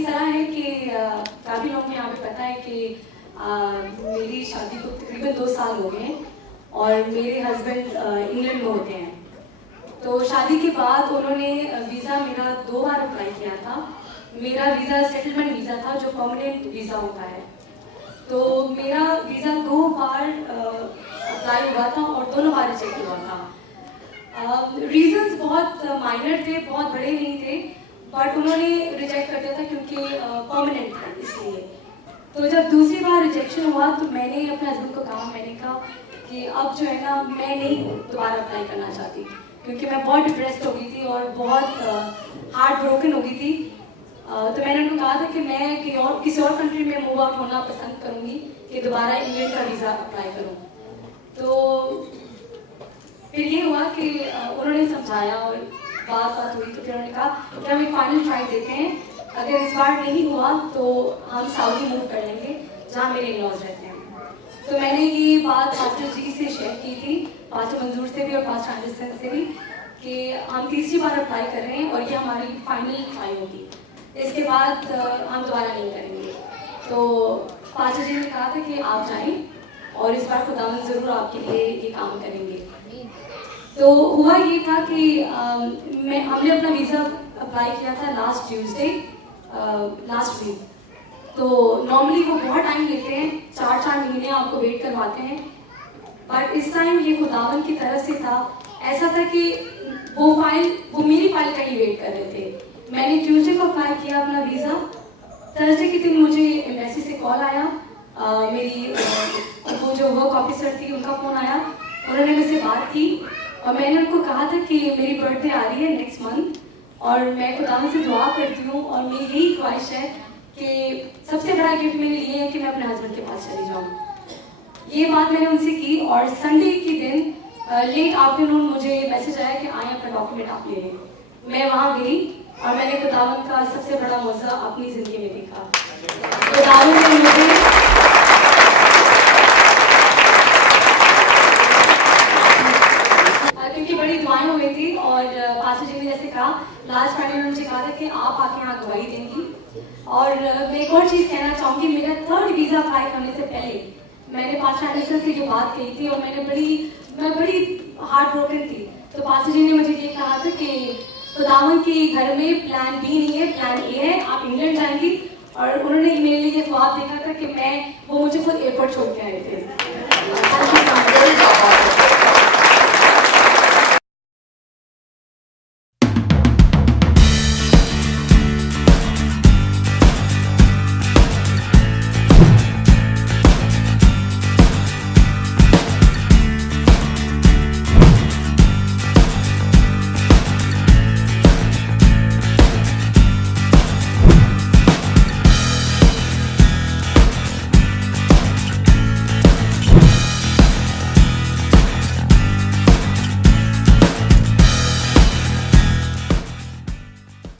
इस तरह है कि काफ़ी लोगों को यहाँ पे पता है कि मेरी शादी को तकरीबन 2 साल हो गए हैं और मेरे हस्बैंड इंग्लैंड में होते हैं। तो शादी के बाद उन्होंने वीज़ा मेरा 2 बार अप्लाई किया था। मेरा वीज़ा सेटलमेंट वीज़ा था जो परमानेंट वीज़ा होता है। तो मेरा वीज़ा 2 बार अप्लाई हुआ था और दोनों बार रिजेक्ट हुआ था। रीजंस बहुत माइनर थे, बहुत बड़े नहीं थे, बट उन्होंने रिजेक्ट कर दिया था क्योंकि परमानेंट था इसलिए। तो जब दूसरी बार रिजेक्शन हुआ तो मैंने अपने हस्बैंड को कहा, मैंने कहा कि अब जो है ना मैं नहीं दोबारा अप्लाई करना चाहती क्योंकि मैं बहुत डिप्रेस्ड हो गई थी और बहुत हार्ट ब्रोकन हो गई थी। तो मैंने उनको कहा था कि मैं किसी और कंट्री में मूव आउट होना पसंद करूँगी कि दोबारा इंग्लैंड का वीज़ा अप्लाई करूँ। तो फिर ये हुआ कि उन्होंने समझाया और बात हुई तो फिर उन्होंने कहा कि हम एक फाइनल ट्राई देते हैं, अगर इस बार नहीं हुआ तो हम सऊदी मूव कर लेंगे जहाँ मेरे इन-लॉज रहते हैं। तो मैंने ये बात पास्टर जी से शेयर की थी, पास्टर मंजूर से भी और पास्टर एंडरसन से भी, कि हम तीसरी बार अप्लाई कर रहे हैं और ये हमारी फाइनल ट्राई होगी, इसके बाद हम दोबारा नहीं करेंगे। तो पास्टर जी ने कहा था कि आप जाएँ और इस बार खुदावंद ज़रूर आपके लिए ये काम करेंगे। तो हुआ ये था कि हमने अपना वीज़ा अप्लाई किया था लास्ट ट्यूसडे लास्ट वीक। तो नॉर्मली वो बहुत टाइम लेते हैं, 4 महीने आपको वेट करवाते हैं, बट इस टाइम ये खुदावन की तरफ से था। ऐसा था कि वो मेरी फाइल का ही वेट कर रहे थे। मैंने ट्यूसडे को अप्लाई किया अपना वीज़ा, थर्सडे के दिन मुझे एम्बेसी से कॉल आया, मेरी वो जो वर्क ऑफिसर थी उनका फ़ोन आया, उन्होंने मुझसे बात की और मैंने उनको कहा था कि मेरी बर्थडे आ रही है नेक्स्ट मंथ और मैं खुदावन से दुआ करती हूँ और मेरी यही ख्वाहिश है कि सबसे बड़ा गिफ्ट मेरे लिए है कि मैं अपने हस्बैंड के पास चली जाऊँ। ये बात मैंने उनसे की और संडे के दिन लेट आफ्टरनून मुझे मैसेज आया कि आए अपना डॉक्यूमेंट आप ले लें। मैं वहाँ गई और मैंने खुदावन का सबसे बड़ा मौज़ा अपनी ज़िंदगी में देखा। खुदावन ने मुझे बड़ी दुआएं हुई थी और पास्टर जी ने जैसे कहा लास्ट फ्राइडे उन्होंने मुझे कहा था कि आप आके यहाँ गवाही देंगी। और मैं एक और चीज़ कहना चाहूँगी, मेरा 3rd वीज़ा अप्लाई करने से पहले मैंने पास्टर एंडरसन से जो बात कही थी और मैं बड़ी हार्ट ब्रोकन थी। तो पास्टर जी ने मुझे ये कहा था कि खुदावन के घर में प्लान बी नहीं है, प्लान ए है, आप इंग्लैंड जाएंगी। और उन्होंने मेरे लिए ये ख्वाब देखा था कि वो मुझे खुद एयरपोर्ट छोड़ के आए थे।